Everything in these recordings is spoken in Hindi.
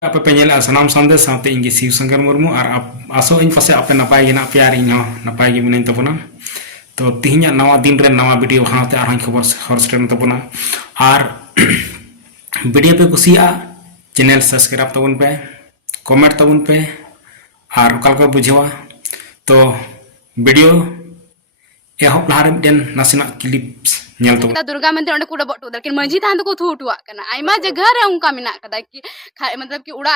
apa penyel sanam sandes saute ingi siu sanggar murmu aso ing pase apa napai gina piar inyo napai gi minen tabuna to tihinya nawa din ren nawa video haute arhan khabar horse ren tabuna ar video pe kusia channel subscribe tabun pe comment tabun pe ar kal ko bujhewa to video ehop lahare den nasina clips nyal tabun Durga मंदिर ओंडे कुड़ा बटू दरकिन मजी थान को थू टुआ कना आइमा जगह रे उनका मिना कदा कि मतलब कि उड़ा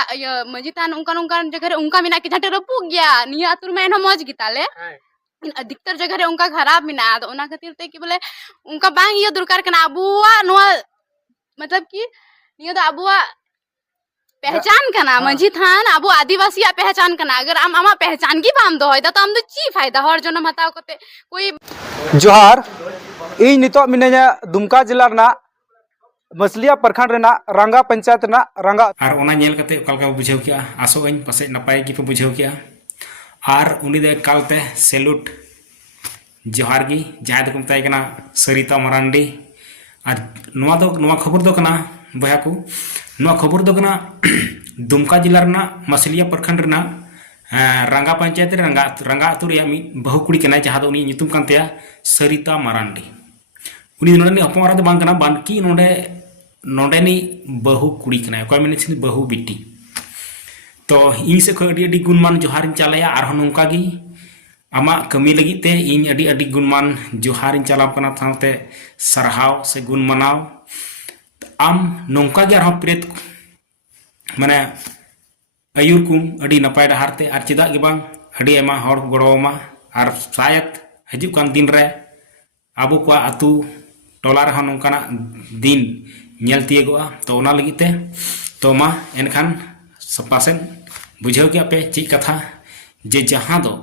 मजी थान उनका जगह रे उनका मिना कि झटे रपू गया निया अतुर में न मौज गिताले अधिकतर जगह रे उनका खराब मिना तो ओना खातिर ते कि बोले उनका बांग ये दुर्कार कना अबुआ नोआ मतलब कि निया तो अबुआ पहचान कना मजी थान अबु आदिवासी पहचान कना अगर आम आमा पहचान की बाम दो तो हम तो ची फायदा हर जनम हताव कते कोई जोहार इन नितो मिनेया दुमका जिला रना मसलिया प्रखंड रना रंगा पंचायत रना रंगा आर ओना नेल कते कलका बुझेव किया आसो गई पासे नपाय की पे बुझेव किया आर उनी दे कालते सैल्यूट जोहार गी जहां दको मताय कना सरिता मरांडी आर नोआ खबर दो कना बया को नोआ खबर दो कना दुमका जिला रना मसलिया प्रखंड रना रंगा पंचायत रंगा अतु रे मी बहु कुड़ी कना जहां दो उनी नितुम कानतेया सरिता मरांडी उनी नोडे हपमरा दो बांग कना बानकी नोडे नोडेनी बहु कुड़ी कना कोई मिनिसिन बहु बिटी तो इन से खो अडी गुणमान जोहार चालाया आर नोंका गी आमा कमी लगी ते इन अडी गुणमान जोहार चालाव कना थाते सरहाव से गुण मनाव आम नोंका गे आर प्रेत माने आयुर कुम अडी नपाय डहारते आर चिदा गे बांग अडी एमा हर गड़ोमा आर शायद हजू कान दिन रे आबो को आतु टोला रहा नोंकाना दिन नेल तियगोआ तो ओना लगिते तो मा एनखान सपासेन बुझेव के पे ची कथा जे जहां दो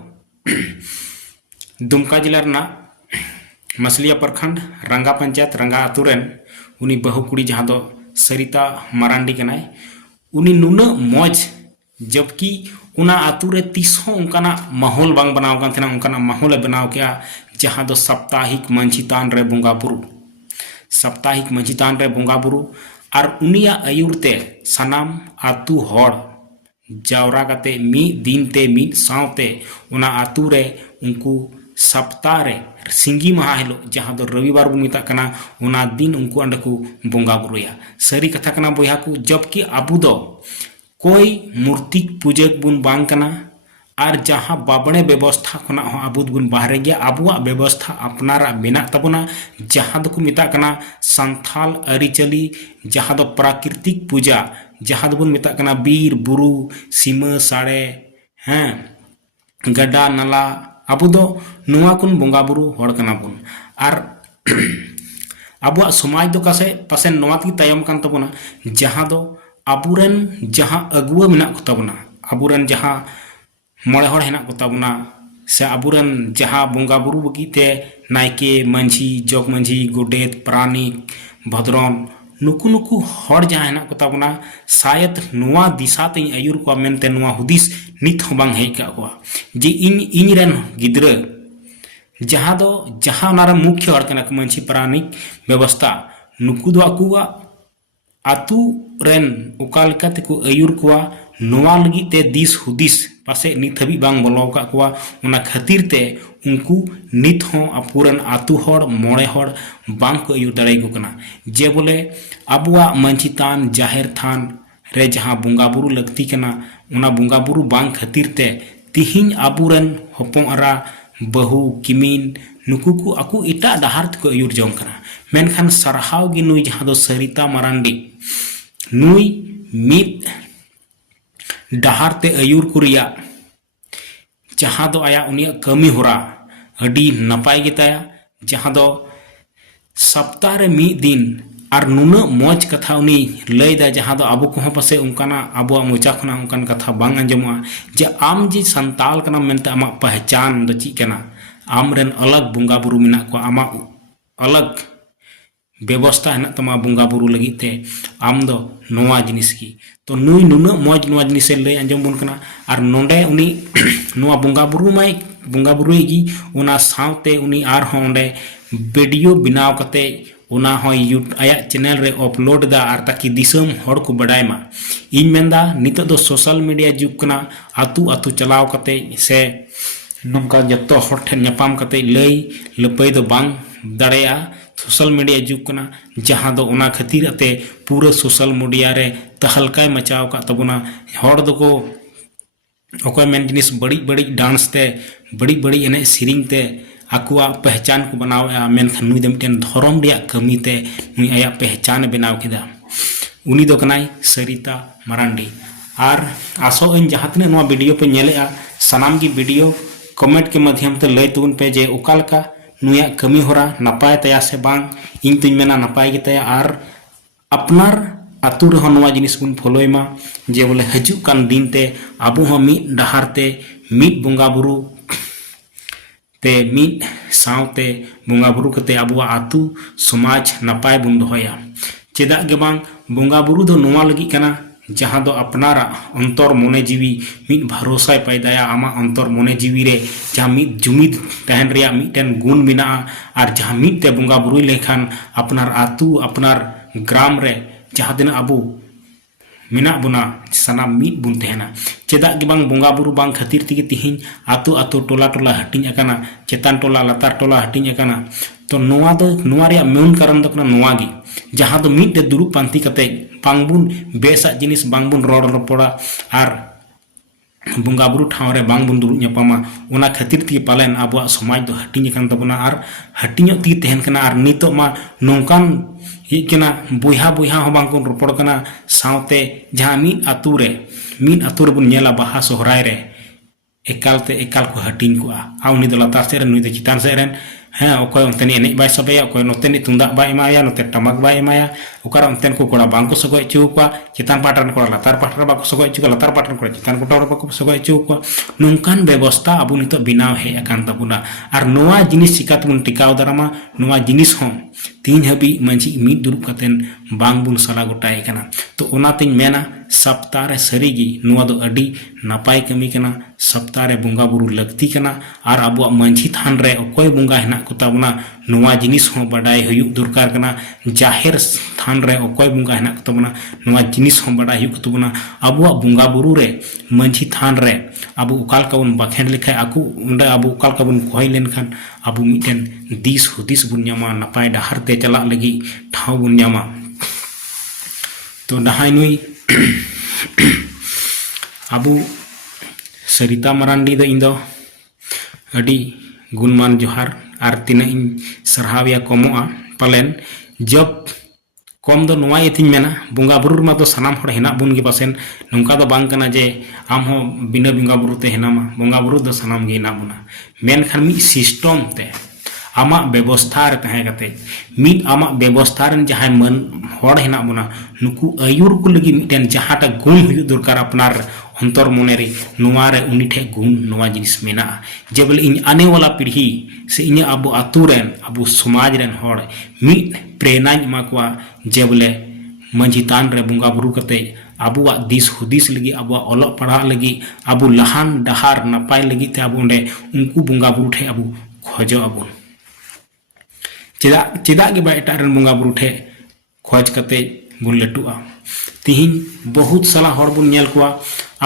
दुमका जिला रना मसलिया प्रखंड रंगा पंचायत रंगा अतुरेन उनी बहु कुड़ी जहां दो सरिता मरांडी कनाय उनी नुना मौज जबकि उना आतुरे तीसों उनकाना माहौल बांग बनाव कान थेना उनकाना माहौल बनाव क्या जहां दो साप्ताहिक मंचितान रे बोंगाबुरु साप्ताहिक मंचितान रे बोंगाबुरु और उनिया आयुरते सनाम आतु हड़ जावरा कते मी दिन ते मी सावते उना आतु रे उनको सप्ताह रे सिंगी महा हिलो जहां दो रविवार बो मिता कना उना दिन उनको अंडे को बोंगाबुरुया सरी कथा कना बोया को जबकि आबु दो कोई मूर्ति पूजक बुन बांग कना और जहां बाबणे व्यवस्था खना आबुद बुन बाहरे गया आबुआ व्यवस्था अपनारा मेना तबना जहां दो को मिता कना संथाल अरिचली जहां दो प्राकृतिक पूजा जहां दो बुन मिता कना बीर बुरु सीमा साड़े हैं गड्डा नाला आबु दो नुआ कुन बोंगा बुरु हड़ कना बुन और आबुआ समाज दो कासे पासे नोआ की तायम कान तबना जहां दो आबुरेन जहां अगुआ मेना को तबना आबुरेन जहां मोड़े हड़ हेना को तबना से आबुरेन जहां बोंगा बुरु बगीते नायके मंझी जग मंझी गोडेत प्राणिक भद्रन नुकु नुकु हड़ जहां हेना को तबना शायद नुआ दिशा ते आयुर को मेनते नुआ हुदिस नित हो बांग हेक को जे इन रेन गिद्रा जहां दो जहां नारा मुख्य हड़ कना मंझी प्राणिक व्यवस्था नुकु दो अकुआ आतु रेन उकालका को आयुर को नोआ लगी ते दिस हुदिस पासे नित हबी बांग बोलो का कुआ उना खातिर ते उनको नित हो अपुरन आतु हड़ मोड़े हड़ बांग को आयुर दड़े को कना जे बोले अबुआ मंचितान जाहिर थान रे जहां बोंगा बुरु लगती कना उना बोंगा बुरु बांग खातिर ते तिहिन अबुरन हपोंगरा बहु किमिन नुकु को अकु इटा डहार को आयुर जों कना मेनखान सरहाव गी नुई जहां दो सरिता मरांडी नुई मित डहार ते आयुर कुरिया जहां दो आया उनिया कमी होरा अडी नपाय गिताया जहां दो सप्ताह रे मी दिन और नुना मौज कथा उनी लैदा जहां दो आबो को पासे उनकाना आबो मोचा खना उनकान कथा बांग अंजमवा जे आम जी संताल कना मेनते आमा पहचान दो ची कना आम रेन अलग बोंगा बुरु मिना को आमा अलग व्यवस्था है तमा बोंगा बुरु लगी ते आम दो नोआ जिनिस की तो नुई नुना मौज नोआ जिनिस ले अंजम बुन कना और नोंडे उनी नोआ बोंगा बुरु गी उना सावते उनी आर होंडे वीडियो बनाव कते उना हो आया चैनल रे अपलोड दा और ताकि दिसम हर को बड़ाय मा इन मेंदा नितो दो सोशल मीडिया जुग कना आतु आतु चलाव कते से नंका जत्तो हर ठेन न्यापाम कते लई लपई दो बांग दाड़ेया सोशल मीडिया जुग कना जहां दो उना खातिर अते पूरा सोशल मीडिया रे तहलकाय मचाव का तबुना हर दो को ओको मेन जिनिस बड़ी बड़ी डांस ते बड़ी बड़ी एने सिरिंग ते आकुआ पहचान को बनावा मेनखान नुई दो मिटन धर्म रिया कमी ते नुई आया पहचान बनाव केदा उनी दो कनाय सरिता मारांडी और आसो इन जहां तने नवा वीडियो पे नेलेआ सनाम की वीडियो कमेंट के माध्यम ते लय तुन पे जे ओकालका नुया कमी होरा नपाय तया से बांग इन तुन मेना नपाय गे तया और अपनार आतु रे नवा जिनिस बुन फॉलोयमा जे बोले हजू कान दिन ते आबू हो मी डहार ते मीट बोंगा बुरु ते मीट सावते बोंगा बुरु कते आबुआ आतु समाज नपाय बुन दोहया चेदा गे बांग बोंगा बुरु दो नवा लगी कना जहां दो अपनारा अंतर मोने जीवी मीट भरोसा पैदाया आमा अंतर मोने जीवी रे जहां मीट जुमिद तहन रिया मीटन गुण बिना और जहां मीट ते बोंगा बुरु लेखान अपनार आतु अपनार ग्राम रे जहां दिन अबू मिना बुना सना मीट बुन तहना चेदा गे बांग बोंगा बुरु बांग खातिर तिगे तिहिन आतु आतु टोला टोला हटिंग अकाना चेतान टोला लतार टोला हटिंग अकाना तो नोआ दो नोआ रिया मेन कारण दो कना नोआ गी जहां दो मीट दे दुरु पांति कते बांगबुन बेसा जिनिस बांगबुन रोड रोपड़ा और बोंगा बुरु ठाव रे बांगबुन दुरु न्यापामा ओना खातिर तिगे पालेन आबुआ समाज दो हटिंग अकान तबना और हटिंग तिगे तहन कना और नितो मा नोंकान हिकना बुहा बुहा हो बांग कोन रोपड़ कना सावते जहां मीट आतु रे बुन नेला बाहा सोहराय रे एकाल को हटिंग को आ उनी दो लतार से नुई दो चितान से रेन हाँ ओकोय उनतेनी एनेज बाय सबया ओकोय नोतेनी तुंदाक बाय एमाया नोते टमाक बाय एमाया ओकार उनतेन को कोड़ा बांग को सगोय चुकुआ चितान पाटन कोड़ा लतार पाटन बाको सगोय चुकुआ लतार पाटन कोड़ा चितान कोटा बाको सगोय चुकुआ नोंकान व्यवस्था आबु नितो बिनाव हे अकान तबुना और नोआ जिनिस चिकात बुन टिकाव दारामा नोआ जिनिस हो तीन हबी मंजी मीट दुरुब कतेन बांग बुन सला गोटाय कना तो ओनातिन मेना सप्ताह रे सरीगी नोआ दो अडी नापाय कमी कना सप्ताह रे बोंगा बुरु लगती कना और आबुआ मंझी थान रे ओकोय बोंगा हेना को ताबुना नोआ जिनिस हो बडाय हुयुक दरकार कना जाहेर थान रे ओकोय बोंगा हेना को ताबुना नोआ जिनिस हो बडाय हुयुक ताबुना आबुआ बोंगा बुरु रे मंझी थान रे आबु उकाल का बुन बाखेन लेखाय आकु उंडे आबु उकाल का बुन कोय लेनखान आबु मिटेन दिस हुदिस बुन न्यामा नपाय डाहर ते चला लगी ठाव बुन न्यामा तो नहाय नुई आबू सरिता मारांडी दो इंदो अडी गुणमान जोहार और तीना इन सरहाविया कमोआ पालेन जब कम दो नोआ येथिन मेना बोंगा बुरु मा तो सनाम हर हेना बुन गे पासेन नोंका दो बांग कना जे आम हो बिना बोंगा बुरु ते हेनामा बोंगा बुरु दो सनाम गे हेना बुना मेनखान मी सिस्टम ते आमा व्यवस्था रे तहे कते मिट आमा व्यवस्था रन जहां मन हर हेना बुना नुकु आयुर को लगी मिटेन जहाटा गुण हुयु दरकार अपनार अंतर मने रे नोआ रे उनी ठे गुण नोआ जिनिस मेना जे बोले इन आने वाला पीढ़ी से इन अबु आतु रेन अबु समाज रेन हर मिट प्रेरणा एमा कोआ जे बोले मंझी तान रे बोंगा बुरु कते आबुआ दिस हुदिस लगी आबुआ ओलग पढ़ा लगी आबु लहान डहार नपाय लगी ते आबु ओंडे उनकु बोंगा बुरु ठे आबु खोजो आबु चेदा के बा एटा रन बोंगा बुरु ठे खोज कते बुन लटुआ तिहिन बहुत साला हर बुन नेल कोआ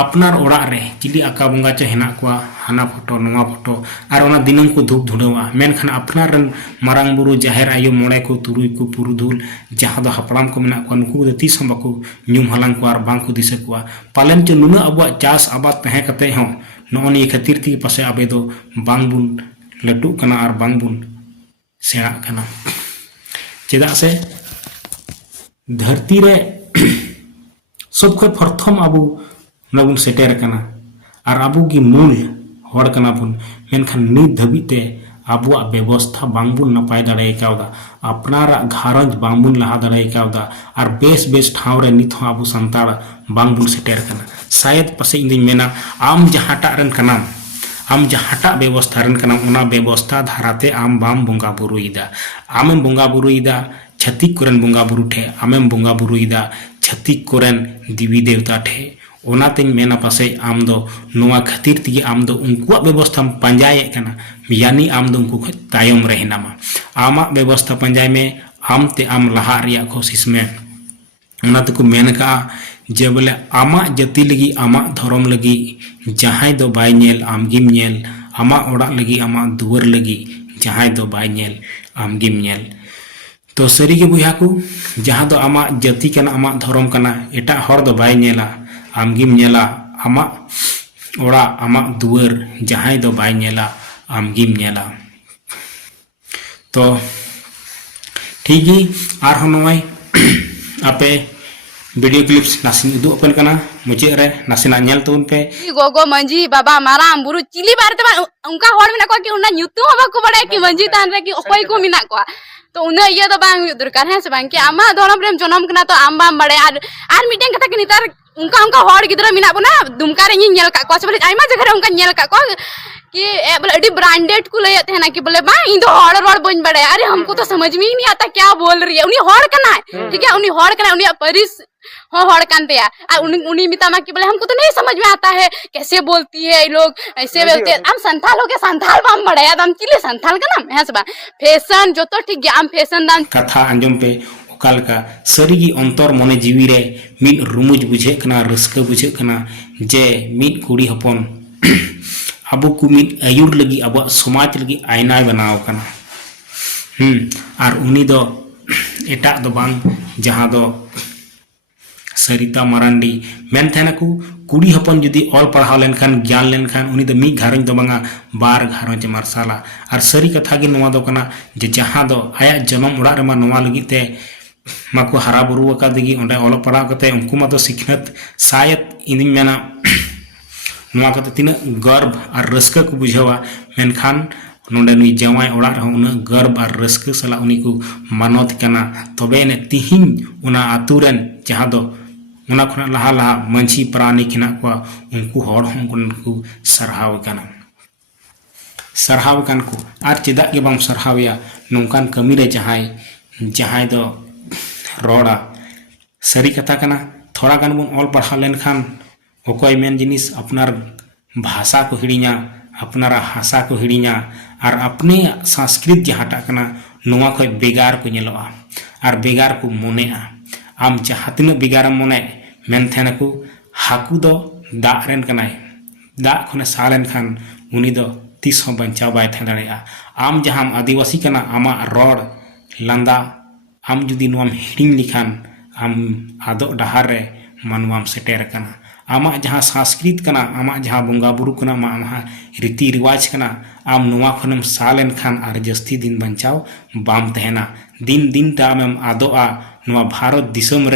अपनार ओड़ा रे चिली आका बोंगा चे हेना कोआ हाना फोटो नोआ फोटो और ओना दिनम को धूप धुड़वा मेनखान अपनार रन मारांग बुरु जाहेर आयो मोड़े को तुरुई को पुरुधुल जहां दो हपड़ाम को मेना कोआ नुकु दो तीस हम बाको न्यूम हलांग को और बांग को दिसे कोआ पालन चे नुना अबुआ चास आबाद तहे कते हो नोनी खातिर ती पासे आबे दो बांग बुन लटु कना और बांग बुन सेड़ा कना चेदा से धरती रे सब खय प्रथम आबू नबुन सेटेर कना और आबू की मूल हड़ कना बुन मेनखान नित धबिते आबुआ व्यवस्था बांगबुन नपाय दाड़े कावदा अपनारा घारंज बांगबुन लहा दाड़े कावदा और बेस बेस ठाव रे नित हो आबू संताड़ बांगबुन सेटेर कना शायद पसे इंदिन मेना आम जहाटा रन कनाम आम जहाटा व्यवस्था रन कनाम उना व्यवस्था धाराते आम बाम बोंगा बुरुइदा आमें बोंगा बुरुइदा छत्तीक कोरेन बोंगा बुरु ठे आमें बोंगा बुरुइदा छत्तीक कोरेन देवी देवता ठे ओनातें मेना पासे आम दो नोआ खातिर तिगे आम दो उनकुआ व्यवस्था पंजाये कना यानी आम दो उनको तायम रे हेनामा आमा व्यवस्था पंजाय में आम ते आम लहा रिया कोशिश में उना तको मेन का जे बोले आमा जाति लगी आमा धर्म लगी जहां दो बाय नेल आमगिम नेल आमा ओड़ा लगी आमा दुवर लगी जहां दो बाय नेल आमगिम नेल तो सरी के बुया को जहां दो आमा जाति कना आमा धर्म कना एटा हर दो बाय नेला आमगिम नेला आमा ओड़ा आमा दुवर जहां दो बाय नेला आमगिम नेला तो ठीक ही आर होनोय आपे वीडियो क्लिप्स नासिन उदुपन कना मुझे रे नासिना नेल तुन पे गोगो मंजी बाबा माराम बुरु चिली बारते उनका हॉर में ना कि उन्ना न्यूतु हबा को बड़े कि मंजी तान रे कि ओकोय को मिना को तो उन्हें ये तो बांग दरकार है से बांग कि आमा धरम प्रेम जनम कना तो आम बाम बड़े आर मीटिंग कथा कि नितार उनका हॉर गिदरा मिना बना दुमका रे नेल का को बोले आइमा जगह रे उनका नेल का को कि बोले अडी ब्रांडेड को ले थे ना कि बोले बा इन दो हॉर रोड बन बड़े अरे हमको तो समझ में ही नहीं आता क्या बोल रही है उन्हीं हॉर कना है ठीक है उन्हीं हॉर कना उन्हीं परिस हो हॉर कानते हैं उन्हीं मितामा की बोले हमको तो नहीं समझ में आता है कैसे बोलती है ये लोग ऐसे बोलते हैं हम संथाल हो के संथाल बाम बड़े हम चिले संथाल का नाम है सब फैशन जो तो ठीक है हम फैशन दान कथा अंजम पे ओकाल का सरीगी अंतर मने जीवी रे मिन रुमुज बुझे कना रस्क बुझे कना जे मिन कुड़ी हपन अबो को मिन आयुर लगी अब समाज लगी आईना बनाव कना आर उनी दो एटा दो बांग जहां दो सरिता मारांडी मेन थे को कुड़ी हपन जुदी ऑल पढ़ाव लेनखान ज्ञान लेनखान उनी दो मी घारंज दो बांगा बार घारंज मार्साला और सरी कथा गे नोवा दो कना जे जहां दो आया जन्म उड़ा रेमा नोवा लगिते माको हरा बुरु अकादगी ओंडे ऑल पढ़ाव कते उनको मा दो सिखनत शायद इनिन मेना नोवा कते तिना गर्व और रस्क को बुझावा मेनखान नोंडे नुई जवाई ओड़ा रह उना गर्व और रस्क सला उनी को मानत कना तबे ने तिहिन उना आतुरन जहां दो उना खना लहा लहा मंची प्राणी खिना को उनको हड़ उनको सरहाव कना सरहाव कान को आर चेदा के बाम सरहावया नोंकान कमी रे जहां दो रोड़ा सरी कथा कना थोड़ा गान बन ऑल पढ़ा लेनखान ओकोय मेन जिनिस अपनार भाषा को हिड़िया अपनारा हासा को हिड़िया और अपने संस्कृत जहाटा कना नोवा खय बेगार को नेलोआ और बेगार को मोनेआ आम जहाँ तीन बेगार मोने मेन थेना को हाकू दो दा रेन कनाय दा खने सालेन खान उनी दो तीस हो बंचाव बाय थे दाड़ेया आम जहां आदिवासी कना आमा रोड लांदा आम जुदी नोम हिडिंग लिखान आम आदो डहार रे मनवाम सेटेर कना आमा जहां संस्कृत कना आमा जहां बंगा बुरु कना आमा रीति रिवाज कना आम नोवा खनम सालेन खान आर जस्ती दिन बंचाव बाम तहना दिन दिन ताम आदोआ नोवा भारत दिसम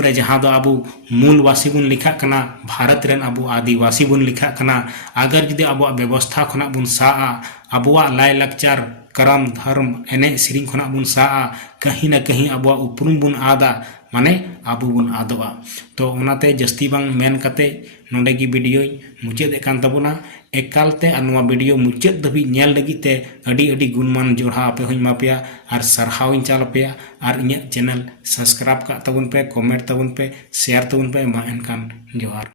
रे जहां दो अबो मूलवासी बुन लिखा कना भारत रेन अबो आदिवासी बुन लिखा कना अगर जुदी अबो व्यवस्था खना बुन सा अबो लाय लक्चर करम धर्म एने सिरिंग खना बुन सा कहीं ना कहीं अबो उपरुम बुन आदा माने अबो बुन आदोआ तो ओनाते जस्ती बांग मेन कते नोंडे की वीडियो मुचाद कान तबना एकालते अनुवा वीडियो मुचाद दबी नेल लगिते अडी अडी गुणमान जोड़ा आपे होई मापिया और सरहाव इन चाल पे और इन्या चैनल सब्सक्राइब का तबन पे कमेंट तबन पे शेयर तबन पे मा एनकान जोहार।